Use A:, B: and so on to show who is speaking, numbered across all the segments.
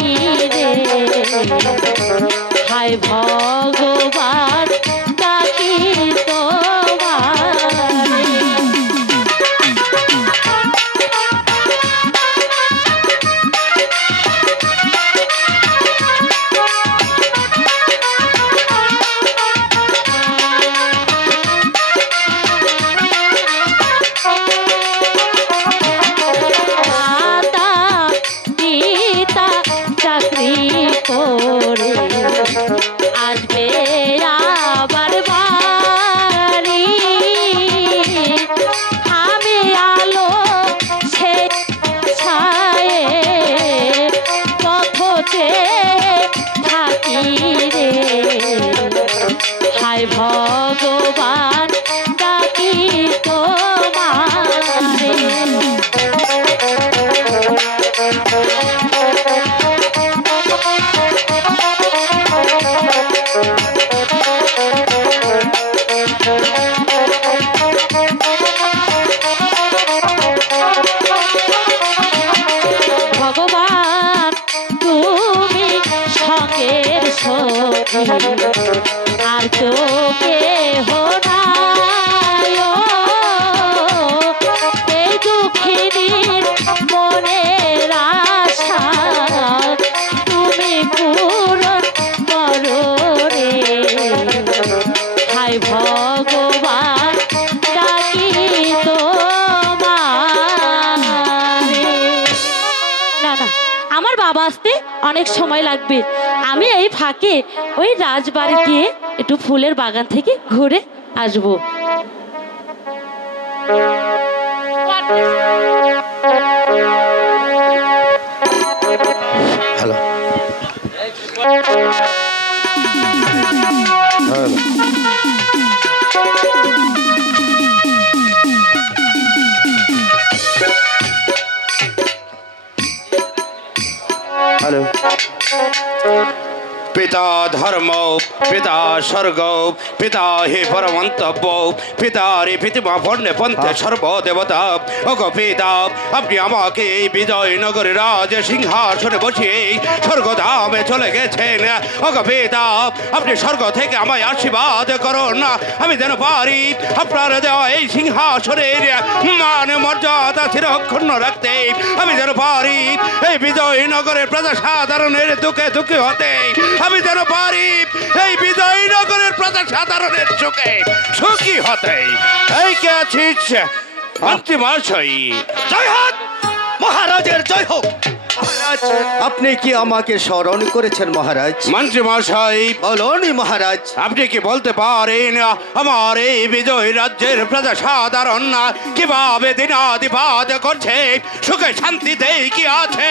A: জানি রে হায় ভগবান ডাকি তো রে আর তোকে হোনায় এই দুঃখিনীর মনের আশা তুমি পূরণ করো রে হায় ভগবান, ডাকি তোমারে না না, আমার বাবা আসতে অনেক সময় লাগবে। আমি এই ফাঁকে ওই রাজবাড়ি গিয়ে একটু ফুলের বাগান থেকে ঘুরে আসব।
B: হ্যালো। হ্যালো। Thank you.
C: পিতা ধর্ম, পিতা স্বর্গ, পিতা হে পরমন্তব্য পিতা রে পৃথিবী পণ্যে পন্থে সর্বদেবতা। ওগো পিতা, আপনি আমাকে এই বিজয়নগরের রাজ সিংহাসনে বসিয়ে স্বর্গধামে চলে গেছেন। ওগো পিতা, আপনি স্বর্গ থেকে আমায় আশীর্বাদ করুন। আমি যেন পারি আপনার দেওয়া এই সিংহাসনের মান, মর্যাদা চিরক্ষণ রাখতে। আমি যেন পারি এই বিজয়নগরের প্রজা সাধারণের দুঃখে দুঃখী হতে। আমি যেন পারি এই বিজয়নগরের প্রজা সাধারণের সুখে সুখী হতে। এই কে আছিস? মন্ত্রীমশাই জয় হোক!
B: মহারাজের জয় হোক! আপনি কি আমাকে স্মরণ করেছেন মহারাজ?
C: মন্ত্রীমশাই
B: বলুন মহারাজ।
C: আপনি কি বলতে পারেন আমার এই বিজয় রাজ্যের প্রজা সাধারণ না কীভাবে দিনাদিপাত করছে? সুখে শান্তিতে কি আছে?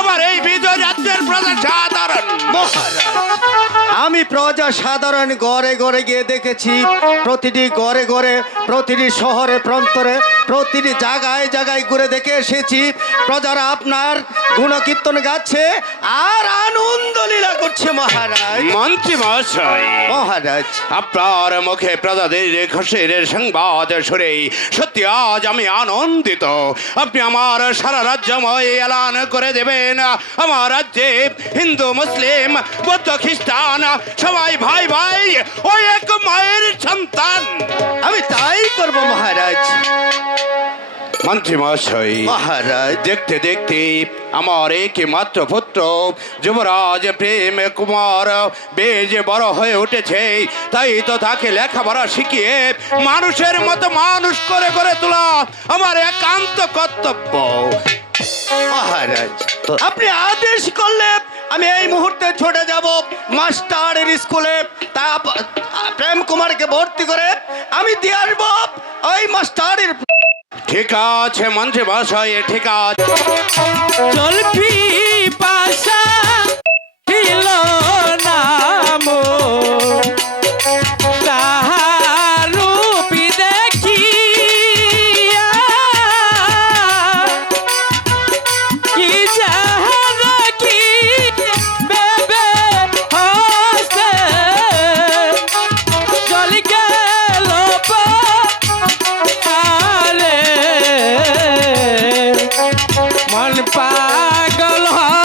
C: আমার এই বিজয় রাজ্যের প্রজা সাধারণ
B: আমি প্রজা সাধারণ ঘরে ঘরে গিয়ে দেখেছি প্রতিটি ঘরে ঘরে প্রতিটি শহরে প্রান্তরে প্রতিটি জায়গায় জায়গায় ঘুরে দেখে এসেছি। প্রজারা আপনার গুণকীর্তন গাচ্ছে আর আনন্দ লীলা করছে মহারাজ।
C: মন্ত্রী মহাশয়
B: মহারাজ।
C: আপনার মুখে প্রজাদের খুশির সংবাদ শুনে সত্যি আজ আমি আনন্দিত। আপনি আমার সারা রাজ্যময় এলান করে দেবেন। আমার রাজ্যে হিন্দু মুসলিম বৌদ্ধ খ্রিস্টান সবাই ভাই ভাই ওই এক মায়ের সন্তান।
B: আমি তাই করব মহারাজ।
C: মন্ত্রী মহাশয়
B: মহারাজ।
C: দেখতে দেখতে আমার একমাত্র পুত্র যুবরাজ প্রেম কুমার বেশ বড় হয়ে উঠেছে। তাই তো তাকে লেখাপড়া শিখিয়ে মানুষের মতো মানুষ করে করে তোলা আমার একান্ত কর্তব্য।
B: মহারাজ আপনি আদেশ করলে আমি এই মুহূর্তে ছুটে যাব মাস্টারের স্কুলে। তা প্রেম কুমারকে ভর্তি করে আমি দিয়ে আসব ওই মাস্টারের
C: ঠিক আছে মঞ্চে মহাশয় ঠিক আছে।
D: জলফি পা মন পাগল হয়